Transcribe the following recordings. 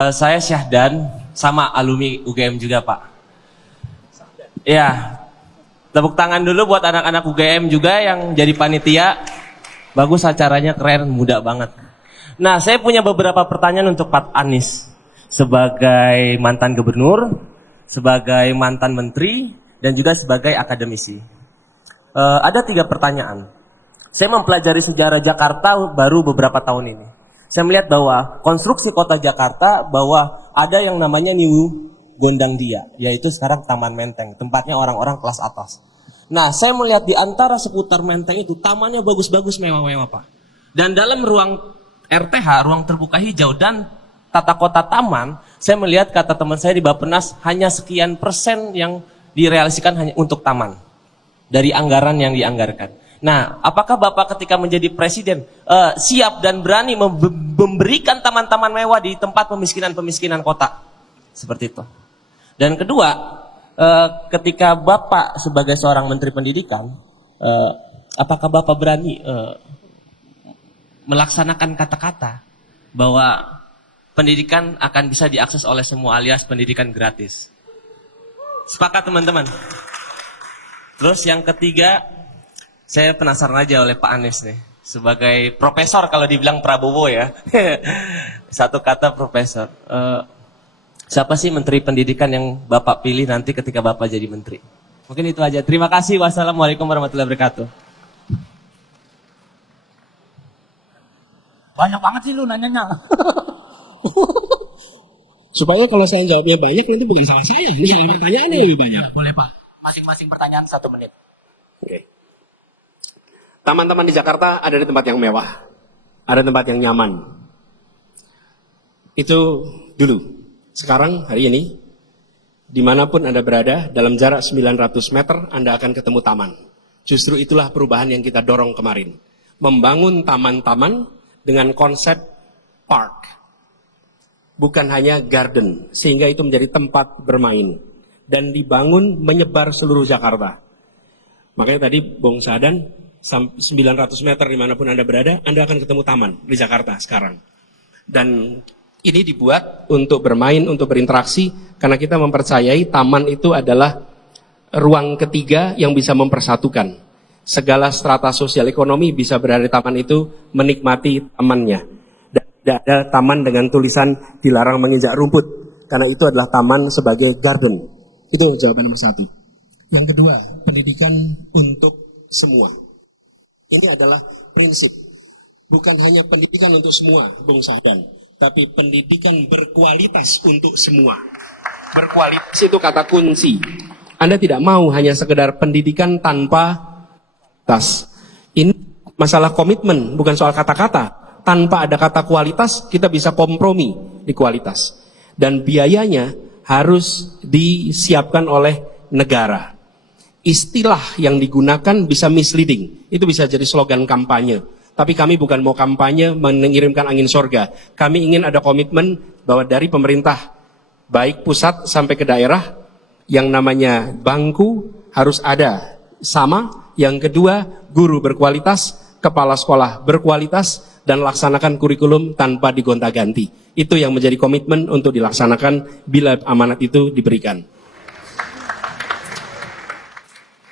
Saya Syahdan, sama alumni UGM juga Pak. Ya, tepuk tangan dulu buat anak-anak UGM juga yang jadi panitia. Bagus acaranya, keren, muda banget. Nah, saya punya beberapa pertanyaan untuk Pak Anies. Sebagai mantan gubernur, sebagai mantan menteri, dan juga sebagai akademisi. Ada 3 pertanyaan. Saya mempelajari sejarah Jakarta baru beberapa tahun ini. Saya melihat bahwa konstruksi kota Jakarta bahwa ada yang namanya New Gondangdia, yaitu sekarang Taman Menteng, tempatnya orang-orang kelas atas. Nah, saya melihat di antara seputar Menteng itu tamannya bagus-bagus, mewah-mewah Pak. Dan dalam ruang RTH, ruang terbuka hijau dan tata kota taman, saya melihat kata teman saya di Bappenas hanya sekian persen yang direalisasikan hanya untuk taman dari anggaran yang dianggarkan. Nah, apakah Bapak ketika menjadi presiden siap dan berani memberikan taman-taman mewah di tempat pemiskinan-pemiskinan kota? Seperti itu. Dan kedua, ketika Bapak sebagai seorang menteri pendidikan, apakah Bapak berani melaksanakan kata-kata bahwa pendidikan akan bisa diakses oleh semua alias pendidikan gratis? Sepakat teman-teman? Terus yang ketiga, saya penasaran aja oleh Pak Anies nih. Sebagai profesor kalau dibilang Prabowo ya. Satu kata profesor. Siapa sih menteri pendidikan yang Bapak pilih nanti ketika Bapak jadi menteri? Mungkin itu aja. Terima kasih. Wassalamualaikum warahmatullahi wabarakatuh. Banyak banget sih lu nanyanya. Supaya kalau saya jawabnya banyak nanti bukan salah saya. Ini pertanyaannya lebih banyak. Boleh Pak. Masing-masing pertanyaan 1 menit. Oke. Taman-taman di Jakarta ada di tempat yang mewah, ada tempat yang nyaman. Itu dulu. Sekarang, hari ini, dimanapun Anda berada, dalam jarak 900 meter, Anda akan ketemu taman. Justru itulah perubahan yang kita dorong kemarin. Membangun taman-taman dengan konsep park. Bukan hanya garden, sehingga itu menjadi tempat bermain. Dan dibangun menyebar seluruh Jakarta. Makanya tadi Bung Sahdan, 900 meter dimanapun Anda berada, Anda akan ketemu taman di Jakarta sekarang. Dan ini dibuat untuk bermain, untuk berinteraksi, karena kita mempercayai taman itu adalah ruang ketiga yang bisa mempersatukan. Segala strata sosial ekonomi bisa berada di taman itu, menikmati tamannya. Dan tidak ada taman dengan tulisan dilarang menginjak rumput, karena itu adalah taman sebagai garden. Itu jawaban nomor 1. Yang kedua, pendidikan untuk semua. Ini adalah prinsip. Bukan hanya pendidikan untuk semua, Bung Sahdan, tapi pendidikan berkualitas untuk semua. Berkualitas itu kata kunci. Anda tidak mau hanya sekedar pendidikan tanpa kualitas. Ini masalah komitmen, bukan soal kata-kata. Tanpa ada kata kualitas, kita bisa kompromi di kualitas. Dan biayanya harus disiapkan oleh negara. Istilah yang digunakan bisa misleading. Itu bisa jadi slogan kampanye. Tapi kami bukan mau kampanye mengirimkan angin sorga. Kami ingin ada komitmen bahwa dari pemerintah, baik pusat sampai ke daerah, yang namanya bangku harus ada sama. Yang kedua, guru berkualitas, kepala sekolah berkualitas, dan laksanakan kurikulum tanpa digonta-ganti. Itu yang menjadi komitmen untuk dilaksanakan bila amanat itu diberikan.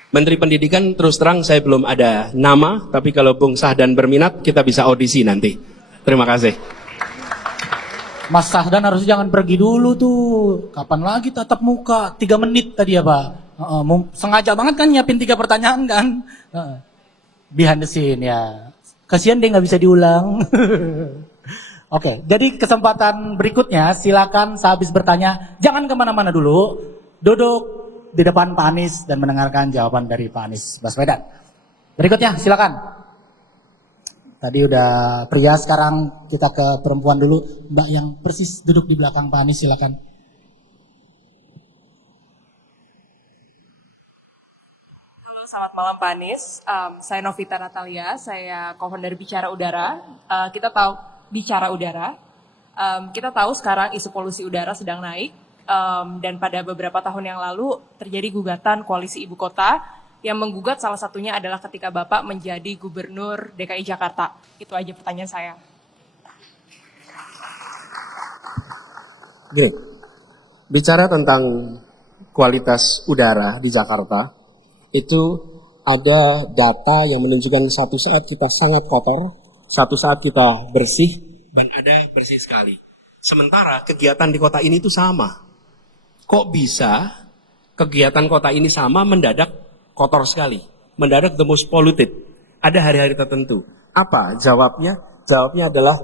Menteri Pendidikan terus terang saya belum ada nama, tapi kalau Bung Sahdan berminat kita bisa audisi nanti. Terima kasih. Mas Sahdan harus jangan pergi dulu tuh. Kapan lagi tatap muka? 3 menit tadi ya Pak. Sengaja banget kan nyiapin 3 pertanyaan kan. Behind the scene ya. Kasihan dia nggak bisa diulang. Oke, jadi kesempatan berikutnya silakan sehabis bertanya jangan kemana-mana dulu. Duduk di depan Pak Anies dan mendengarkan jawaban dari Pak Anies Baswedan. Berikutnya silakan. Tadi udah pria, sekarang kita ke perempuan dulu. Mbak yang persis duduk di belakang Pak Anies silakan. Halo, selamat malam Pak Anies. Saya Novita Natalia, saya co-founder Bicara Udara. Kita tahu Bicara Udara. Kita tahu sekarang isu polusi udara sedang naik. Dan pada beberapa tahun yang lalu terjadi gugatan koalisi ibu kota yang menggugat salah satunya adalah ketika Bapak menjadi gubernur DKI Jakarta. Itu aja pertanyaan saya. Gini, bicara tentang kualitas udara di Jakarta, itu ada data yang menunjukkan satu saat kita sangat kotor, satu saat kita bersih, dan ada bersih sekali. Sementara kegiatan di kota ini itu sama. Kok bisa kegiatan kota ini sama mendadak kotor sekali? Mendadak the most polluted. Ada hari-hari tertentu. Apa jawabnya? Jawabnya adalah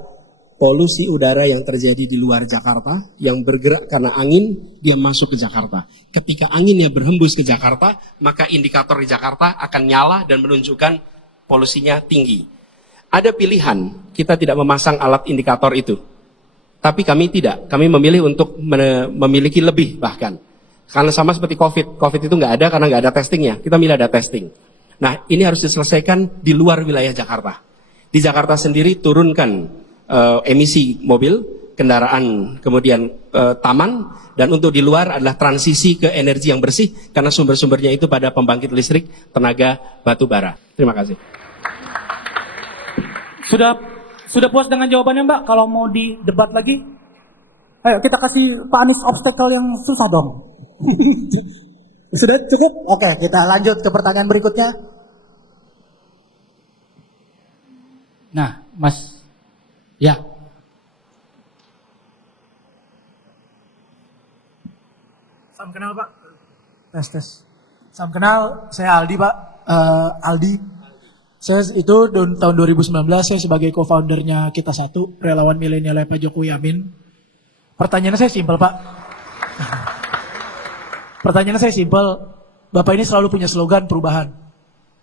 polusi udara yang terjadi di luar Jakarta, yang bergerak karena angin, dia masuk ke Jakarta. Ketika anginnya berhembus ke Jakarta, maka indikator di Jakarta akan nyala dan menunjukkan polusinya tinggi. Ada pilihan, kita tidak memasang alat indikator itu. Tapi kami tidak, kami memilih untuk memiliki lebih bahkan. Karena sama seperti COVID, COVID itu nggak ada karena nggak ada testingnya, kita milih ada testing. Nah, ini harus diselesaikan di luar wilayah Jakarta. Di Jakarta sendiri turunkan emisi mobil, kendaraan, kemudian taman, dan untuk di luar adalah transisi ke energi yang bersih karena sumber-sumbernya itu pada pembangkit listrik tenaga batu bara. Terima kasih. Sudah puas dengan jawabannya Mbak? Kalau mau didebat lagi, ayo kita kasih Pak Anies obstacle yang susah dong. Sudah cukup? Oke, kita lanjut ke pertanyaan berikutnya. Nah, Mas, ya. Salam kenal Pak. Tes. Salam kenal, saya Aldi Pak. Aldi. Saya itu tahun 2019 saya sebagai co-foundernya Kita Satu, relawan milenialnya Pak Jokowi Amin. Pertanyaannya saya simpel Pak. Pertanyaannya saya simpel. Bapak ini selalu punya slogan perubahan.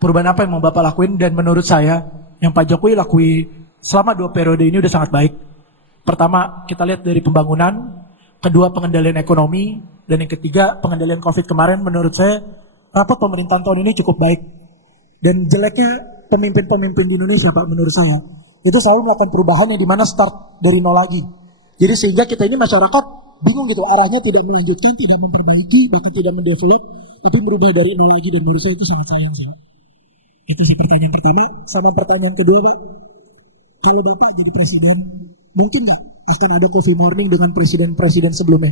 Perubahan apa yang mau Bapak lakuin? Dan menurut saya, yang Pak Jokowi lakui selama 2 periode ini udah sangat baik. Pertama, kita lihat dari pembangunan. Kedua, pengendalian ekonomi. Dan yang ketiga, pengendalian COVID kemarin menurut saya, rapat pemerintahan tahun ini cukup baik. Dan jeleknya pemimpin-pemimpin di Indonesia Pak menurut saya, itu selalu melakukan perubahan yang dimana start dari nol lagi. Jadi sehingga kita ini masyarakat bingung gitu, arahnya tidak melanjutkan, tidak memperbaiki, bahkan tidak mendevelop, tapi berubah dari nol lagi, dan menurut saya itu sangat sayang sih. Itu sih pertanyaan pertama. Sama pertanyaan kedua Pak, kalau Bapak jadi presiden, mungkin nggak akan ada coffee morning dengan presiden-presiden sebelumnya?